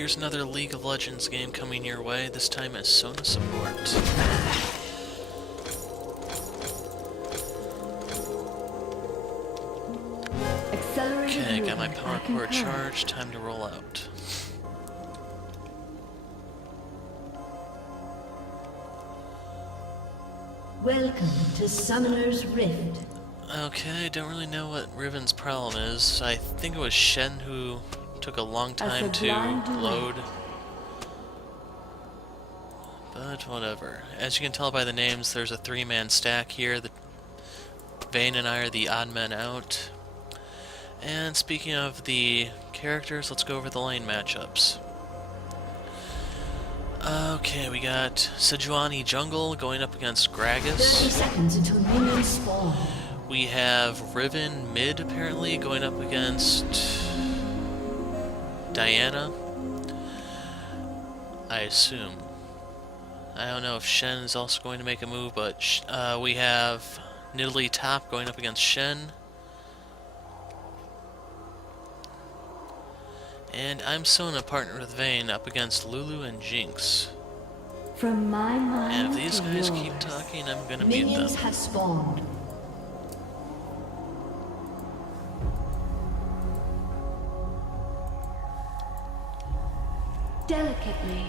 here's another League of Legends game coming your way, this time as Sona support. Okay, got my power cord charged, time to roll out. Welcome to Summoner's Rift. Okay, don't really know what Riven's problem is. I think it was Shen who took a long time to load. But whatever. As you can tell by the names, there's a three-man stack here. Vayne and I are the odd men out. And speaking of the characters, let's go over the lane matchups. Okay, we got Sejuani Jungle going up against Gragas. 30 seconds until minions spawn. We have Riven mid, apparently, going up against Diana. I assume. I don't know if Shen is also going to make a move, but we have Nidalee top going up against Shen. And I'm Sona partnered with Vayne up against Lulu and Jinx. From my mind And if these to guys yours. keep talking, I'm gonna mute them. Minions have spawned. Delicately.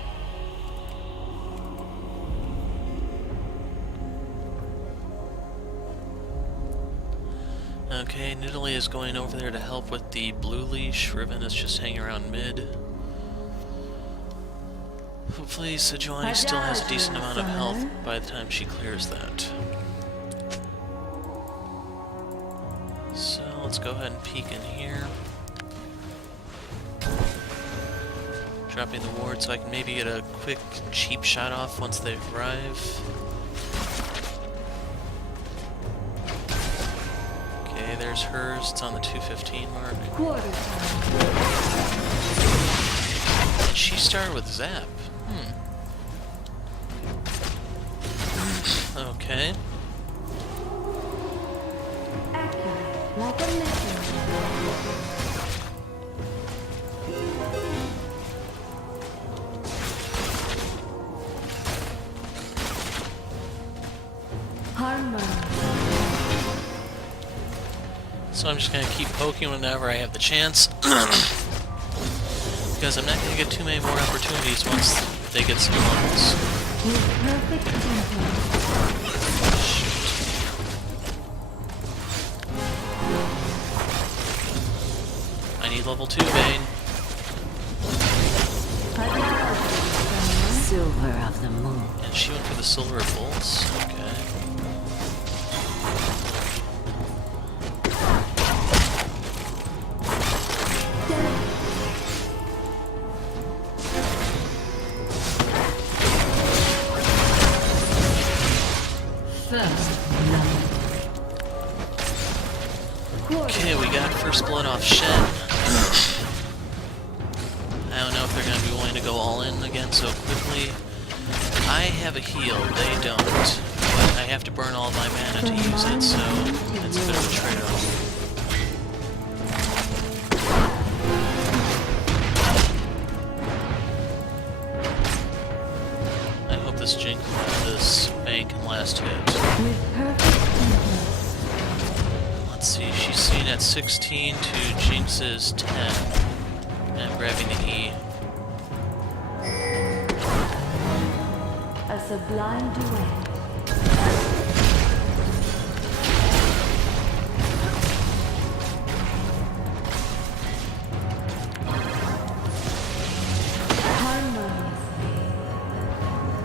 Okay, Nidalee is going over there to help with the blue leash. Riven is just hanging around mid. Hopefully Sejuani still has a decent amount of health by the time she clears that. So let's go ahead and peek in here. Dropping the ward so I can maybe get a quick cheap shot off once they arrive. Okay, there's hers. It's on the 215 mark. Quarter time. And she started with Zap. Okay. Accurate, like a messenger. Harmony. So I'm just going to keep poking whenever I have the chance. Because I'm not going to get too many more opportunities once they get some levels. With perfect tempo. I need level 2, Vayne. Silver of the moon. And she went for the silver bolts. Okay. Okay, we got first blood off Shen. I don't know if they're going to be willing to go all in again so quickly. I have a heal, they don't. But I have to burn all my mana to use it, so it's a bit of a trade-off. I hope this Jinx, this Vayne can last hit. With perfect tempo. Let's see, she's seen at 16 to Jinx's 10. And I'm grabbing the E. A sublime duet.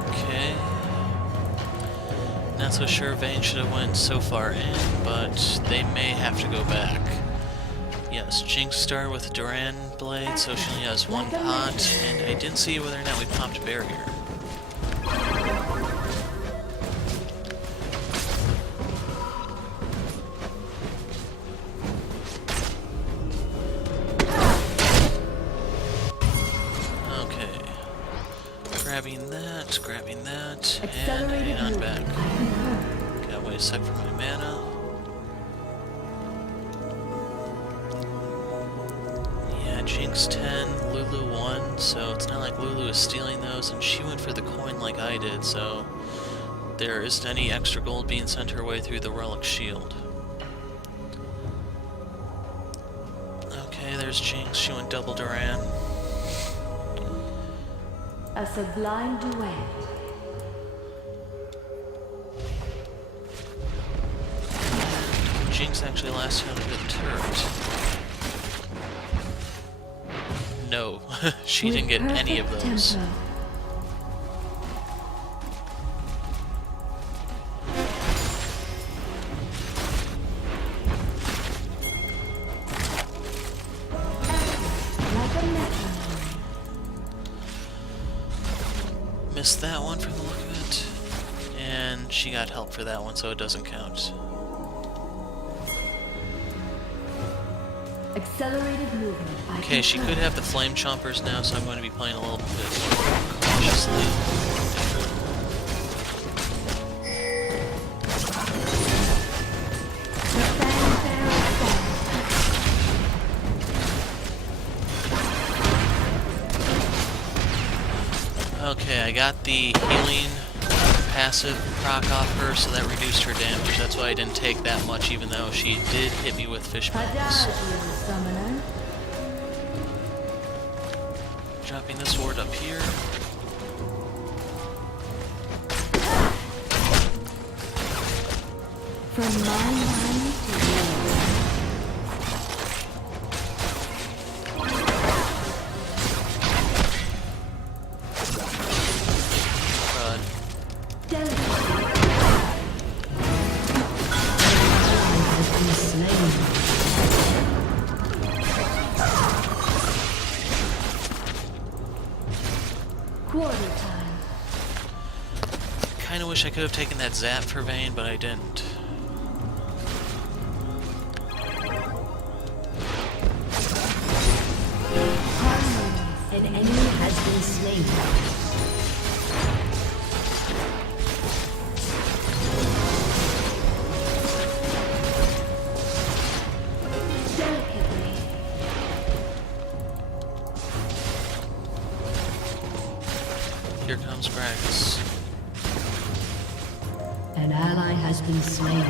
Okay. Not so sure Vayne should have went so far in, but they may have to go back. Yes, Jinx started with Duran Blade, so she only has one pot, and I didn't see whether or not we popped barrier. Grabbing that, and hang on back. Gotta wait a sec for my mana. Yeah, Jinx 10, Lulu 1, so it's not like Lulu is stealing those, and she went for the coin like I did, so there isn't any extra gold being sent her way through the relic shield. Okay, there's Jinx, she went double Duran. A sublime duet. Jinx actually last time a bit turret. No, she didn't get any of those. Tempo. Like a metronome. Missed that one from the look of it. And she got help for that one, so it doesn't count. Accelerated movement. Okay, she could have the flame chompers now, so I'm going to be playing a little bit more cautiously. Okay, I got the healing passive proc off her, so that reduced her damage. That's why I didn't take that much, even though she did hit me with fish bones. Summoner. Dropping this ward up here. From my mind to yours. Crud. Quarter time. Kinda wish I could have taken that zap for Vayne, but I didn't. An enemy has been slain. Delicately. Here comes Gragas. An ally has been slain.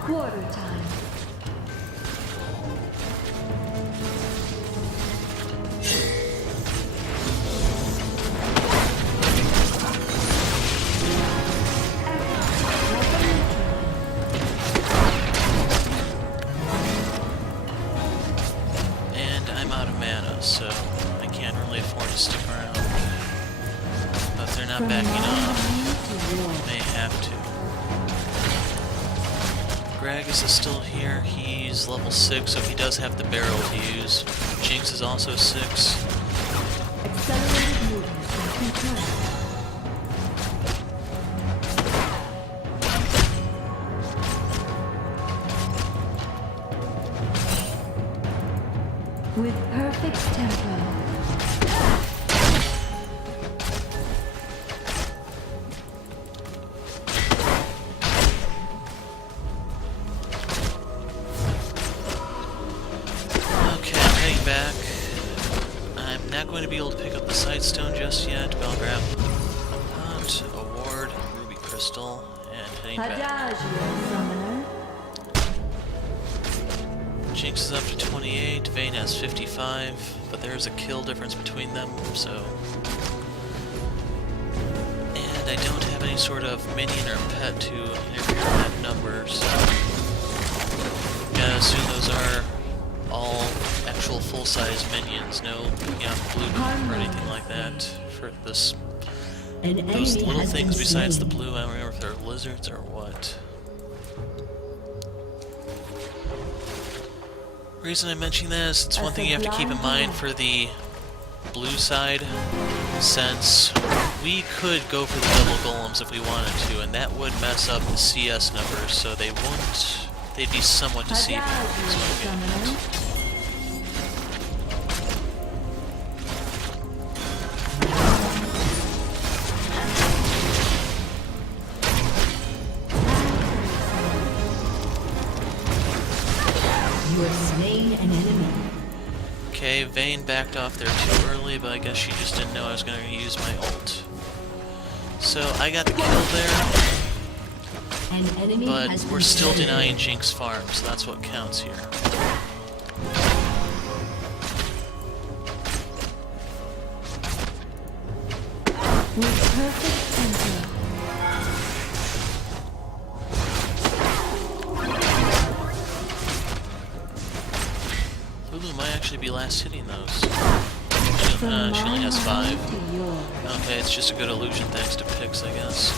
Quarter time. And I'm out of mana, so I can't really afford to stick around. But if they're not backing off, I may have to. Gragas is still here. He's level 6, so he does have the barrel to use. Jinx is also 6. Accelerated movement and control. With perfect tempo. Okay, I'm heading back. I'm not going to be able to pick up the Sightstone just yet, but I'll grab Hunt, Award, Ruby Crystal, and heading back. Adagio, summoner. Jinx is up to 28, Vayne has 55, but there's a kill difference between them, so... And I don't have any sort of minion or pet to interfere with that number, so... Gotta assume those are all actual full-size minions, no Beyond Blue or anything like that for this. An Those enemy little has things been besides the slain. blue, I don't remember if they're lizards or what. Reason I'm mentioning this, it's one thing you have to keep in mind for the blue side, since we could go for the double golems if we wanted to, and that would mess up the CS numbers, so they won't, they'd be somewhat deceiving. is what I'm getting at. You have slain an enemy. Okay, Okay, Vayne backed off there too early, but I guess she just didn't know I was going to use my ult. So I got the kill there, An enemy but has we're been still slain. denying Jinx farm, so that's what counts here. With perfect tempo. Lulu might actually be last hitting those. From She only my has 5. mind to yours. Okay, it's just a good illusion thanks to Pix, I guess.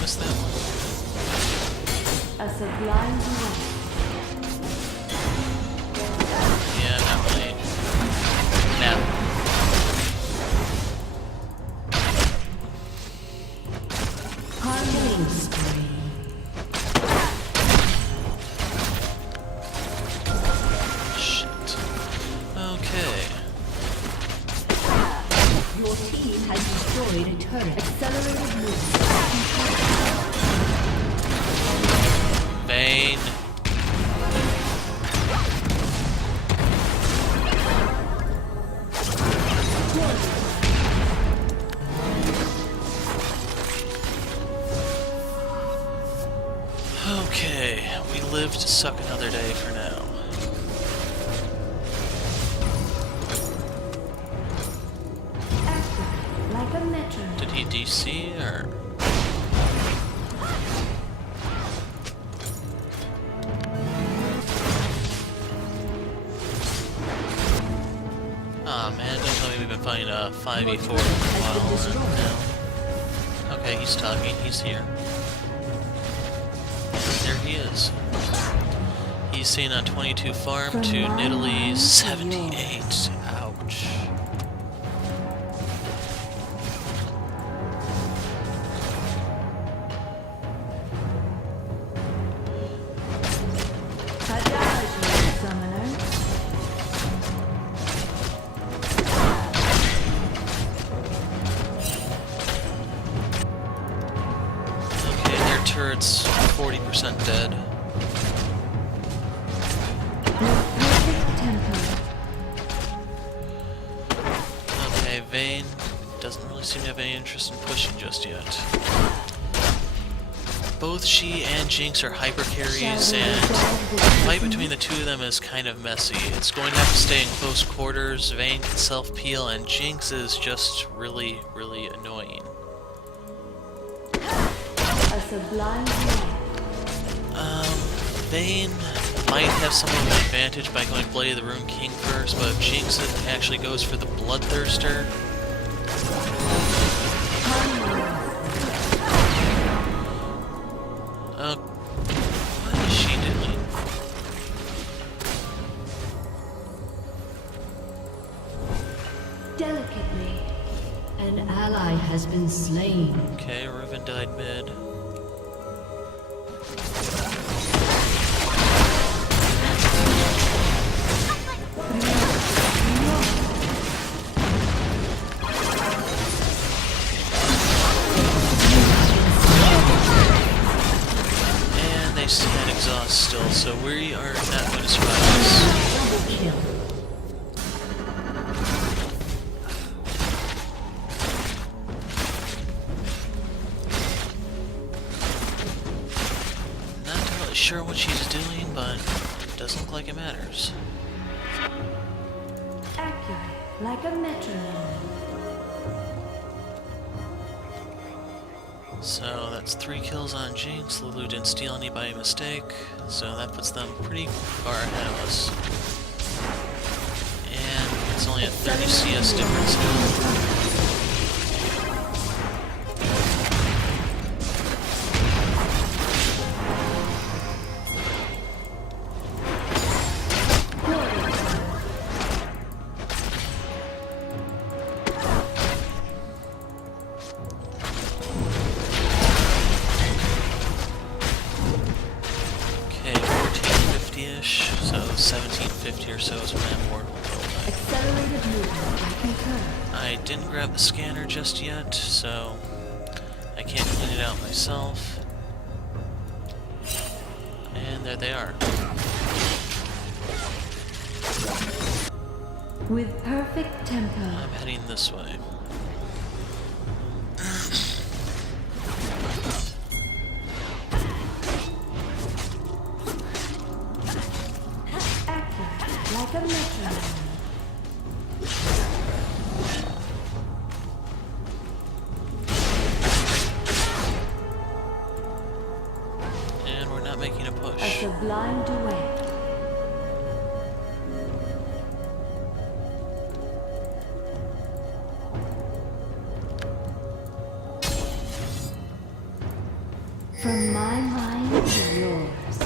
Missed that one. A sublime delight. Yeah, not really. Now. Killing spree. Shit. Okay. Your team has destroyed a turret. Accelerated move. Vayne. Okay, we live to suck another day for now. Active, like a metronome. Did he DC or? Aw man, don't tell me we've been fighting a 5v4 for a while now. Okay, he's talking, he's here. There he is. He's seen on 22 farm to Nidalee 78. Ouch. Adagio, summoner. Okay, their turret's 40% dead. With perfect tempo. Okay, Vayne doesn't really seem to have any interest in pushing just yet. Both she and Jinx are hyper carries, and the fight between the two of them is kind of messy. It's going to have to stay in close quarters. Vayne can self-peel, and Jinx is just really, really annoying. A sublime delight. Vayne might have some of an advantage by going Blade of the Rune King first, but if Jinx actually goes for the Bloodthirster, what is she doing? Delicately. An ally has been slain. Okay, Riven died mid. And they had exhaust still, so we are not going to survive this. Double kill. Not entirely sure what she's doing, but it doesn't look like it matters. Accurate, like a metronome. So that's 3 kills on Jinx. Lulu didn't steal any by mistake, so that puts them pretty far ahead of us. And it's only a 30 CS difference now. Okay, 1450-ish, so 1750 or so is when that ward will go away. Accelerated movement. I concur. I didn't grab the scanner just yet, so I can't clean it out myself. And there they are. With perfect tempo. I'm heading this way. Accurate, like a metronome. And we're not making a A push. sublime duet. From my mind to yours.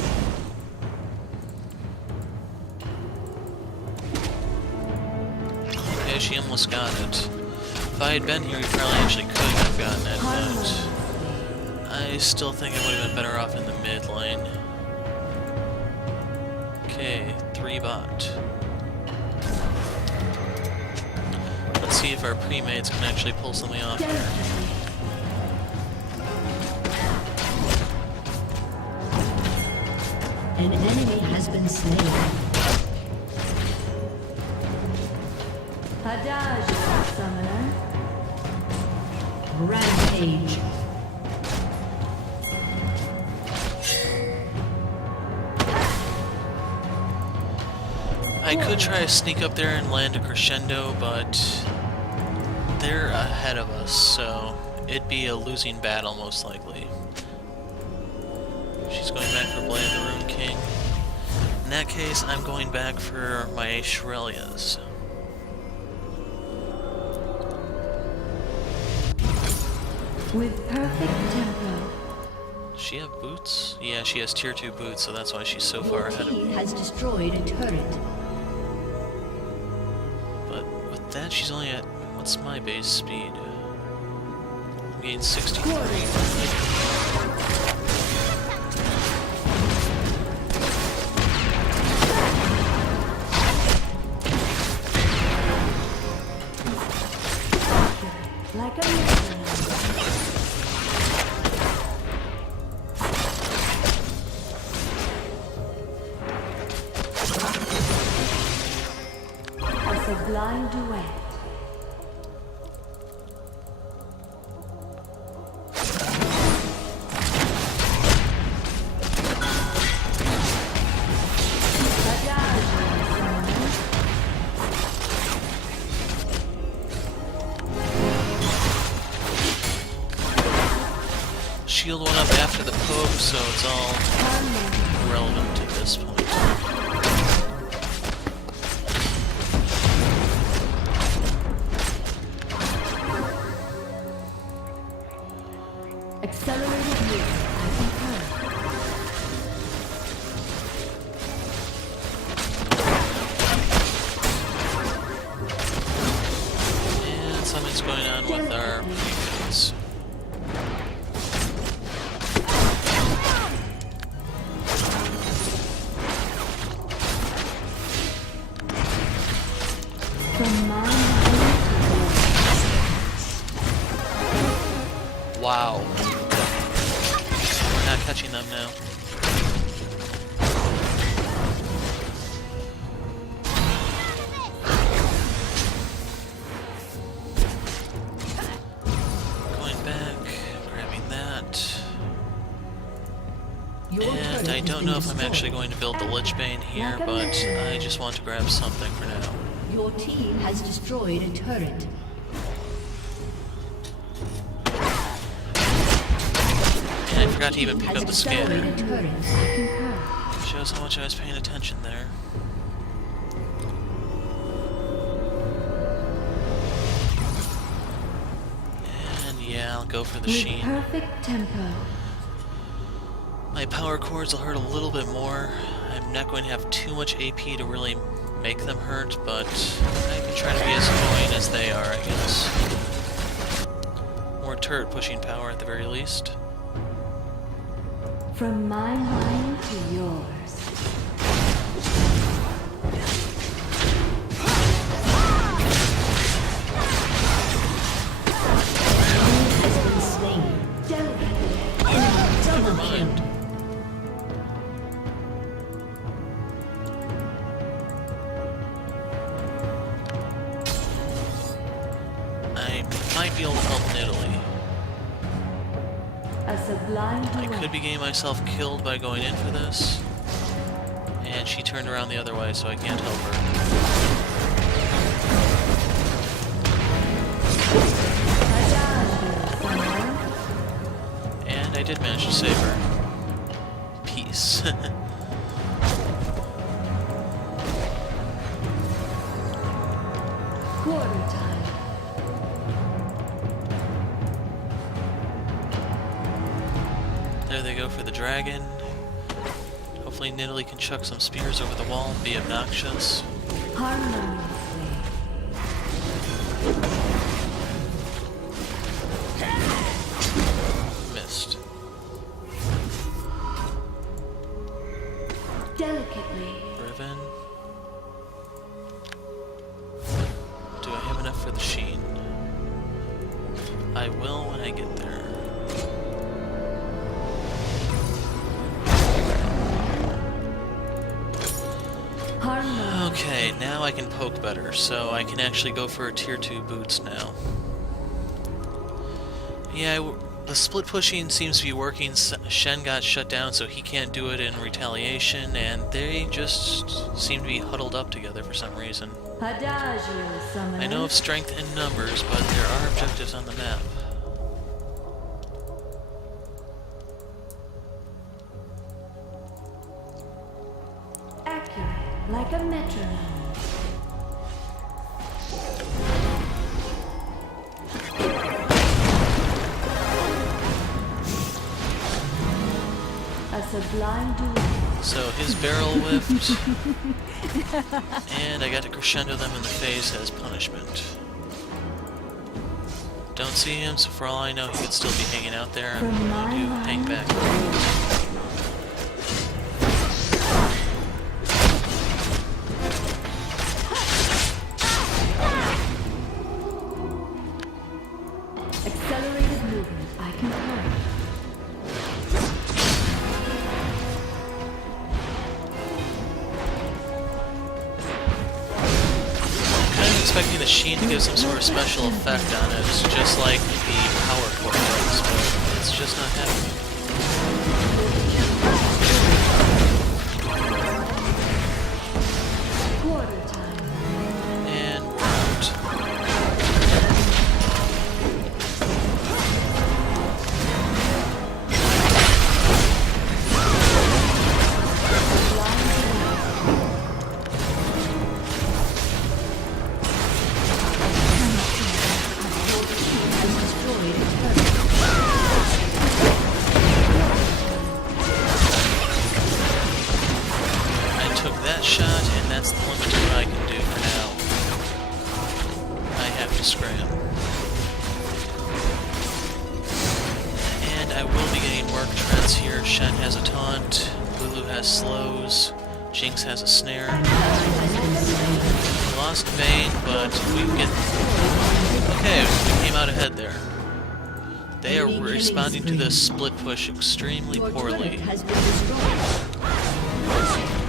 Okay, she almost got it. If I had been here, we probably actually could have gotten it, but I still think I would have been better off in the mid lane. Okay, 3 bot. Let's see if our pre-mates can actually pull something off here. An enemy has been slain. Adagio, summoner. Rampage. I could try to sneak up there and land a crescendo, but they're ahead of us, so it'd be a losing battle most likely. She's going back for Blade of the Rune King. In that case, I'm going back for my Shurelyas. With perfect tempo. Does she have boots? Yeah, she has tier 2 boots, so that's why she's so far Your ahead of team me. has destroyed a turret. But with that, she's only at... what's my base speed? I'm getting 63. Like a metronome. A sublime duet. Adagio, summoner. Shield went up after the poke, so it's all Harmony. irrelevant at this point. Accelerated move. I concur. And something's going on with our defense. From my mind to yours. Wow. We're not catching them now. Going back, grabbing that. Your And turret I has don't been know if I'm destroyed. actually going to build the Lich Bane here, but I just want to grab something for now. Your team has destroyed a turret. And I forgot to even pick Has up the destroyed scanner. a turret. I concur. Shows how much I was paying attention there. And yeah, I'll go for the With Sheen. perfect tempo. My power chords will hurt a little bit more. I'm not going to have too much AP to really make them hurt, but I can try to be as annoying as they are, I guess. More turret pushing power at the very least. From my mind to yours. Has been slain. Delicate. Enemy double Never mind. kill. I might be able to help in Italy. A sublime I duet. could be getting myself killed by going in for this. And she turned around the other way, so I can't help her. And I did manage to save her. Peace. Quarter time. There they go for the dragon. Hopefully Nidalee can chuck some spears over the wall and be obnoxious. Harmoniously. Missed. Delicately. Riven. Do I have enough for the sheen? I will when I get there. Harmony. Okay, now I can poke better, so I can actually go for tier 2 boots now. Yeah, the split pushing seems to be working. Shen got shut down, so he can't do it in retaliation, and they just seem to be huddled up together for some reason. Adagio, summoner. I know of strength in numbers, but there are objectives on the map. Accurate, like a metronome. A sublime duet. So his barrel whipped, and I got to crescendo them in the face as punishment. Don't see him, so for all I know, he could still be hanging out there. I'm From going to my hang mind. back. Accelerated movement, I concur. Kind of expecting the sheen to give some sort of special effect on it, just like the power core does, but it's just not happening. Quarter time. And we're out. I took that shot, and that's the limit to what I can do for now. I have to scram. And I will be getting work treads here. Shen has a taunt, Lulu has slows, Jinx has a snare. We lost Vayne, but we can get... Okay, we came out ahead there. They are responding to this split push extremely Your poorly. turret has been destroyed.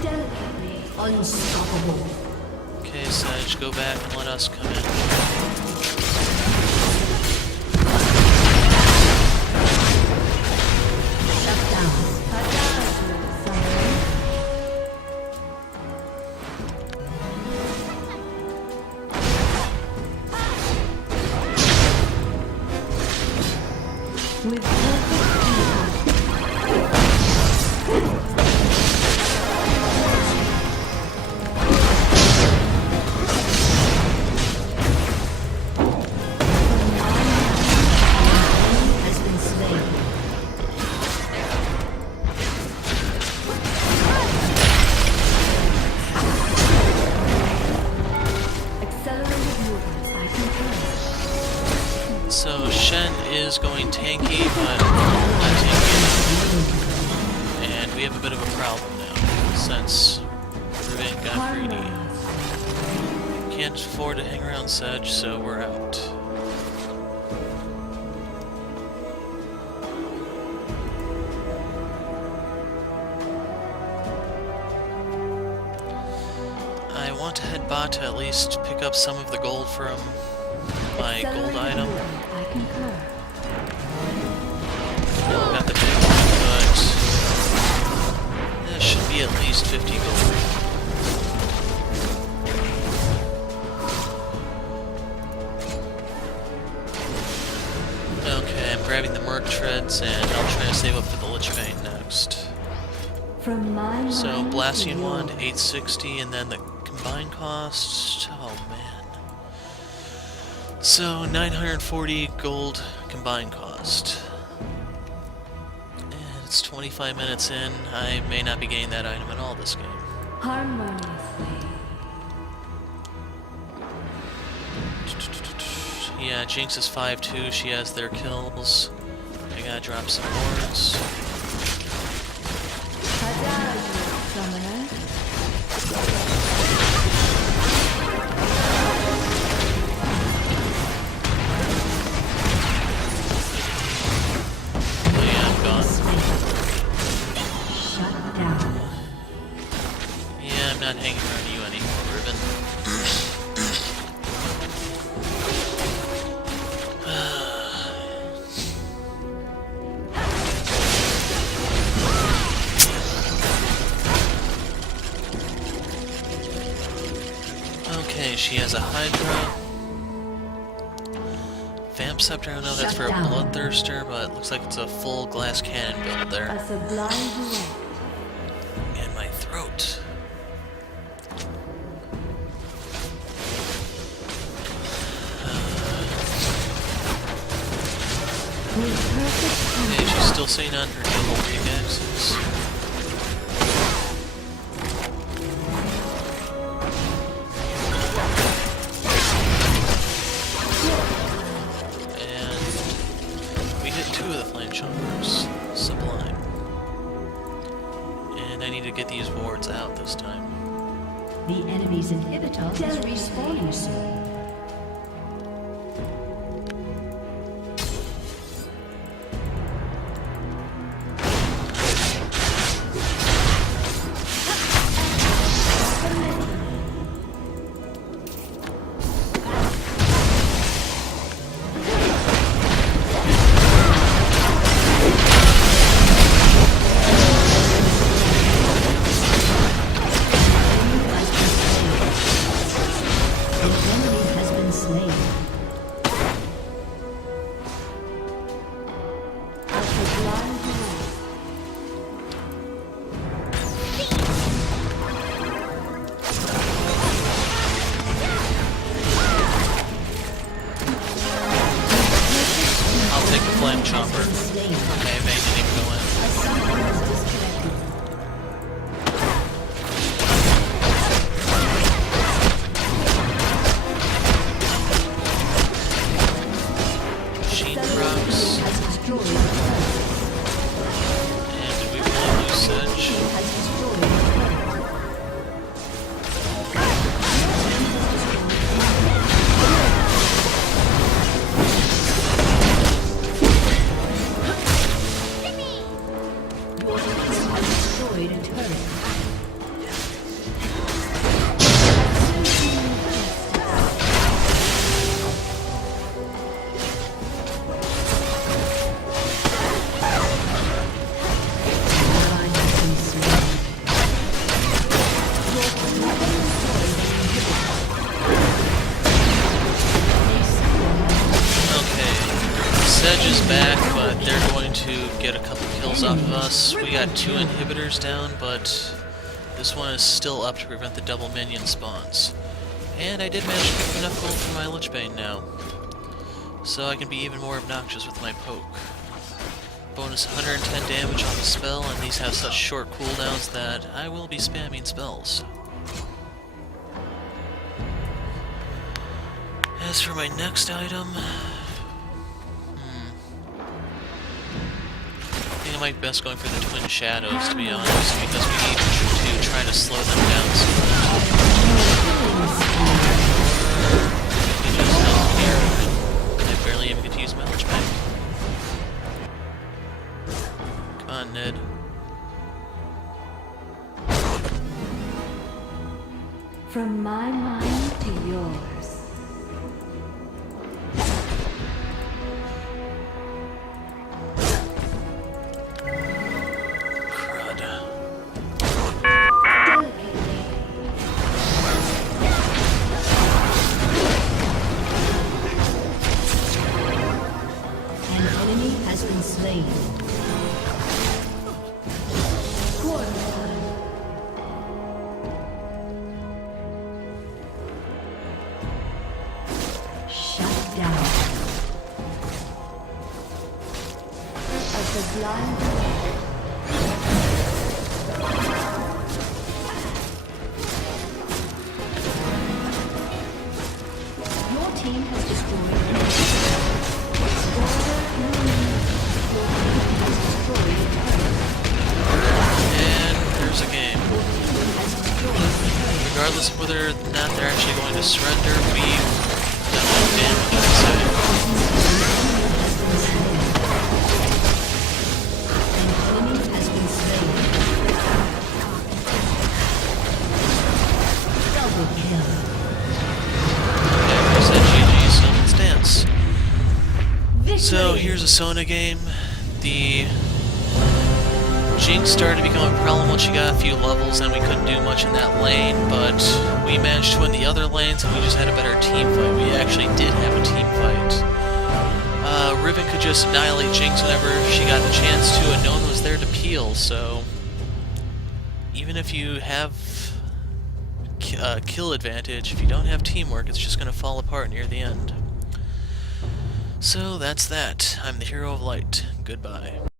Delicately unstoppable. Okay, Sedge, go back and let us come in. Shut down. Adagio, summoner. With perfect ease. Has been slain. Accelerated movement, I concur. So Shen is going tanky, but not tanky enough. And we have a bit of a problem now, since Vayne got greedy. Can't afford to hang around Sedge, so we're out. I want to head bot to at least pick up some of the gold from my gold item. I concur. Got the big one, but that should be at least 50 gold. Okay, I'm grabbing the Merc Treads, and I'll try to save up for the Lich Vayne next. From my So, mind Blasting to Wand, yours. 860, and then the combined cost... Oh, man. So, 940 gold combined cost. And it's 25 minutes in. I may not be getting that item at all this game. Harmoniously. Yeah, Jinx is 5-2. She has their kills. I gotta drop some boards. Summoner. Oh yeah, I'm gone. Shut down. Yeah, I'm not hanging around you anymore, Ribbon. Okay, she has a Hydra. Vamp Scepter, I don't know that's for a Shut down. Bloodthirster, but it looks like it's a full glass cannon build there. A sublime duet. And my throat. With perfect Okay, she's still sitting on her double pickaxes. And we hit 2 of the flame chompers. Sublime. And I need to get these wards out this time. the enemy's inhibitor is respawning soon. Flame chomper. Okay, Vayne didn't even go in. Machine drops. And did we really lose Sedge? Sedge is back, but they're going to get a couple kills off of us. We got 2 inhibitors down, but this one is still up to prevent the double minion spawns. And I did manage to pick up enough gold for my Lich Bane now, so I can be even more obnoxious with my poke. Bonus 110 damage on the spell, and these have such short cooldowns that I will be spamming spells. As for my next item... I think I might be best going for the Twin Shadows, to be honest, because we need to try to slow them down somewhat. We just help here, and I barely even get to use my Lich Bane. Come on, Ned. From my mind to yours. Your team has destroyed an enemy. And there's a game. Regardless of whether or not they're actually going to surrender, we've done enough damage, I'd say. Okay, we said GG, so let's dance. So here's a Sona game. The Jinx started to become a problem once she got a few levels, and we couldn't do much in that lane, but we managed to win the other lanes, and we just had a better team fight. We actually did have a team fight. Riven could just annihilate Jinx whenever she got the chance to, and no one was there to peel, so even if you have kill advantage, if you don't have teamwork, it's just going to fall apart near the end. So that's that. I'm the Hero of Light. Goodbye.